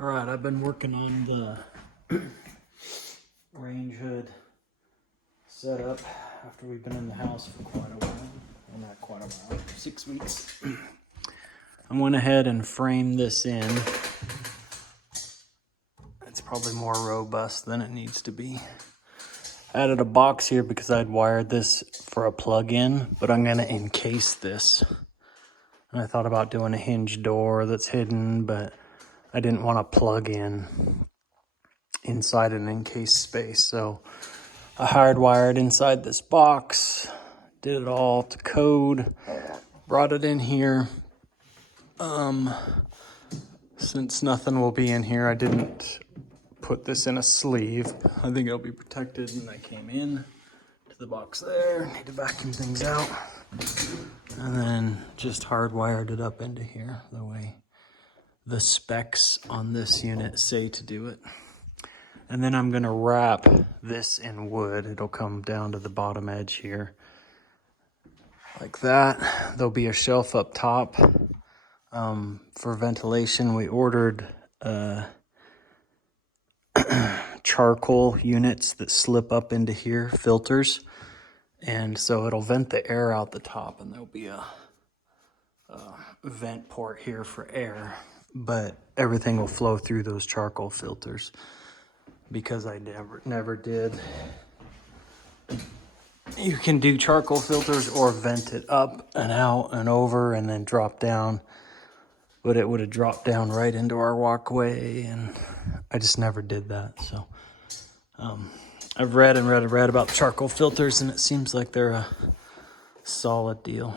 All right, I've been working on the range hood setup after we've been in the house for quite a while. Well, not quite a while, 6 weeks. I went ahead and framed this in. It's probably more robust than it needs to be. I added a box here because I'd wired this for a plug-in, but I'm gonna encase this. And I thought about doing a hinge door that's hidden, but I didn't want to plug in inside an encased space. So I hardwired inside this box, did it all to code, brought it in here. Since nothing will be in here, I didn't put this in a sleeve. I think it'll be protected, and I came in to the box there. Need to vacuum things out. And then just hardwired it up into here the way the specs on this unit say to do it. And then I'm gonna wrap this in wood. It'll come down to the bottom edge here. Like that. There'll be a shelf up top. For ventilation, we ordered charcoal units that slip up into here, filters. And so it'll vent the air out the top, and there'll be a vent port here for air, but everything will flow through those charcoal filters because I never did. You can do charcoal filters or vent it up and out and over and then drop down, but it would have dropped down right into our walkway, and I just never did that. So I've read about charcoal filters, and it seems like they're a solid deal.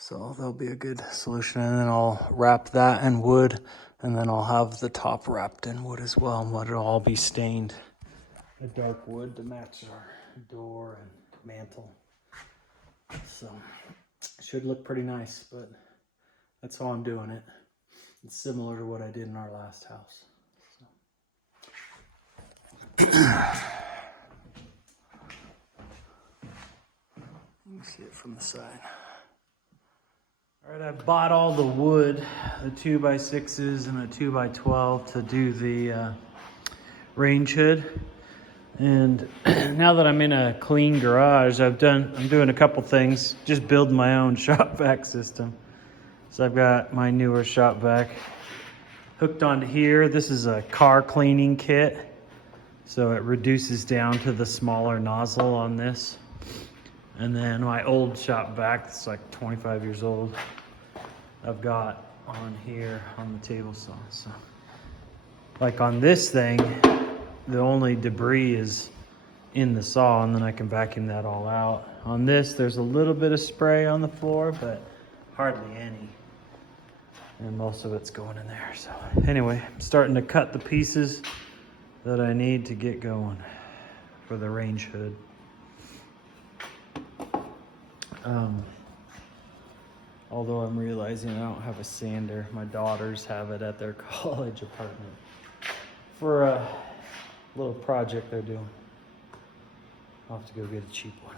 So that'll be a good solution. And then I'll wrap that in wood, and then I'll have the top wrapped in wood as well, and let it all be stained a dark wood to match our door and mantle. So it should look pretty nice, but that's how I'm doing it. It's similar to what I did in our last house. So. You can see it from the side. All right, I bought all the wood, the 2x6s and a 2x12 to do the range hood. And now that I'm in a clean garage, I'm doing a couple things, just building my own shop vac system. So I've got my newer shop vac hooked onto here. This is a car cleaning kit. So it reduces down to the smaller nozzle on this. And then my old shop vac, it's like 25 years old, I've got on here on the table saw. So like on this thing, the only debris is in the saw, and then I can vacuum that all out. On this, there's a little bit of spray on the floor, but hardly any. And most of it's going in there. So anyway, I'm starting to cut the pieces that I need to get going for the range hood. Although I'm realizing I don't have a sander. My daughters have it at their college apartment for a little project they're doing. I'll have to go get a cheap one.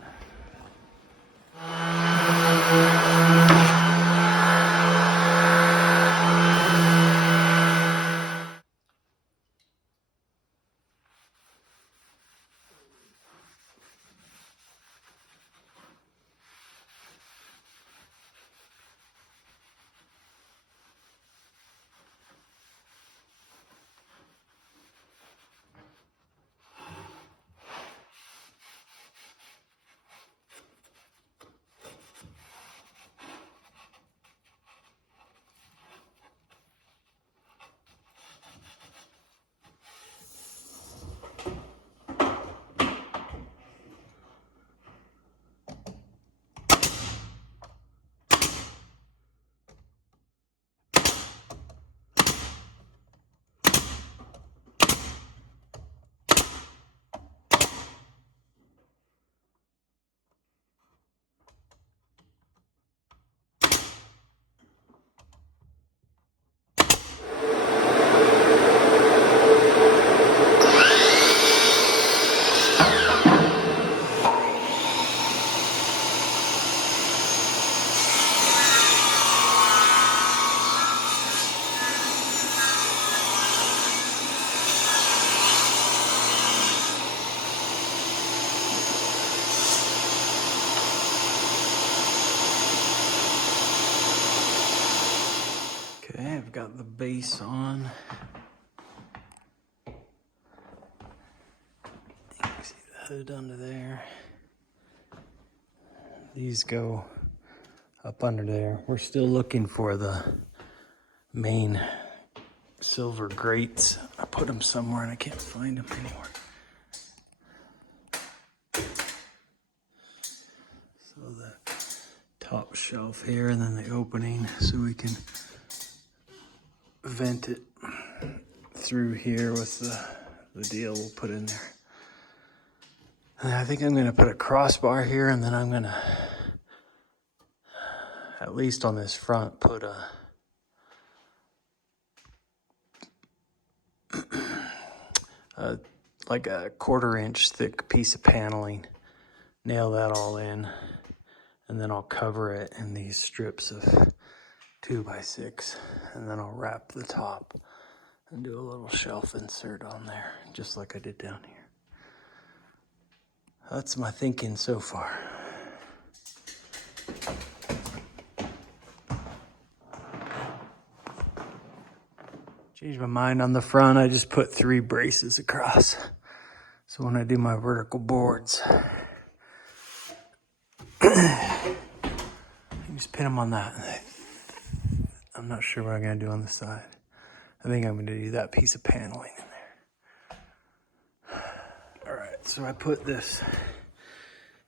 base on. You can see the hood under there. These go up under there. We're still looking for the main silver grates. I put them somewhere and I can't find them anywhere. So the top shelf here and then the opening so we can vent it through here with the deal we'll put in there. And I think I'm gonna put a crossbar here and then I'm gonna, at least on this front, put a like a 1/4 inch thick piece of paneling, nail that all in, and then I'll cover it in these strips of 2x6, and then I'll wrap the top and do a little shelf insert on there, just like I did down here. That's my thinking so far. Changed my mind on the front. I just put 3 braces across. So when I do my vertical boards, you just pin them on that. I'm not sure what I'm gonna do on the side. I think I'm gonna do that piece of paneling in there. All right, so I put this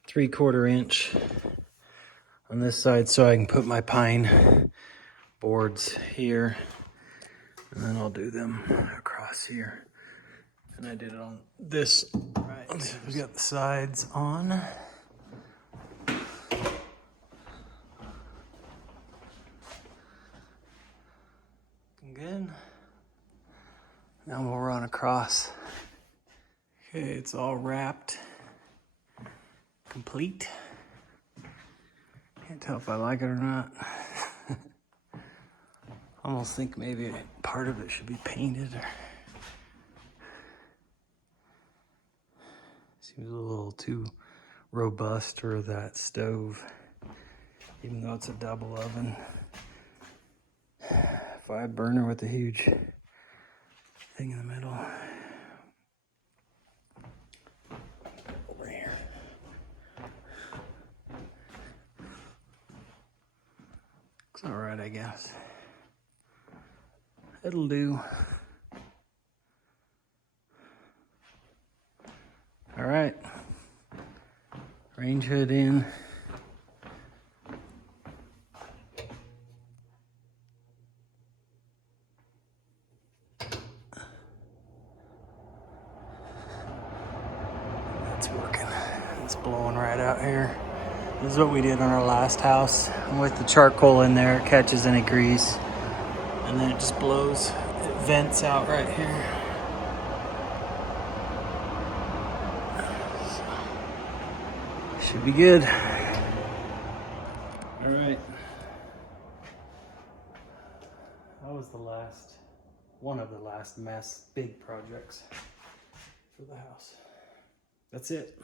3/4 inch on this side so I can put my pine boards here. And then I'll do them across here. And I did it on this. Right. We got the sides on. Good. Now we'll run across. Okay, it's all wrapped. Complete. Can't tell if I like it or not. Almost think maybe part of it should be painted. Or seems a little too robust for that stove, even though it's a double oven. 5 burner with a huge thing in the middle. Over here. Looks all right, I guess. It'll do. All right. Range hood in. That's working. It's blowing right out here. This is what we did on our last house. With the charcoal in there, it catches any grease. And then it just blows. It vents out right here. Should be good. All right. That was one of the last big projects for the house. That's it.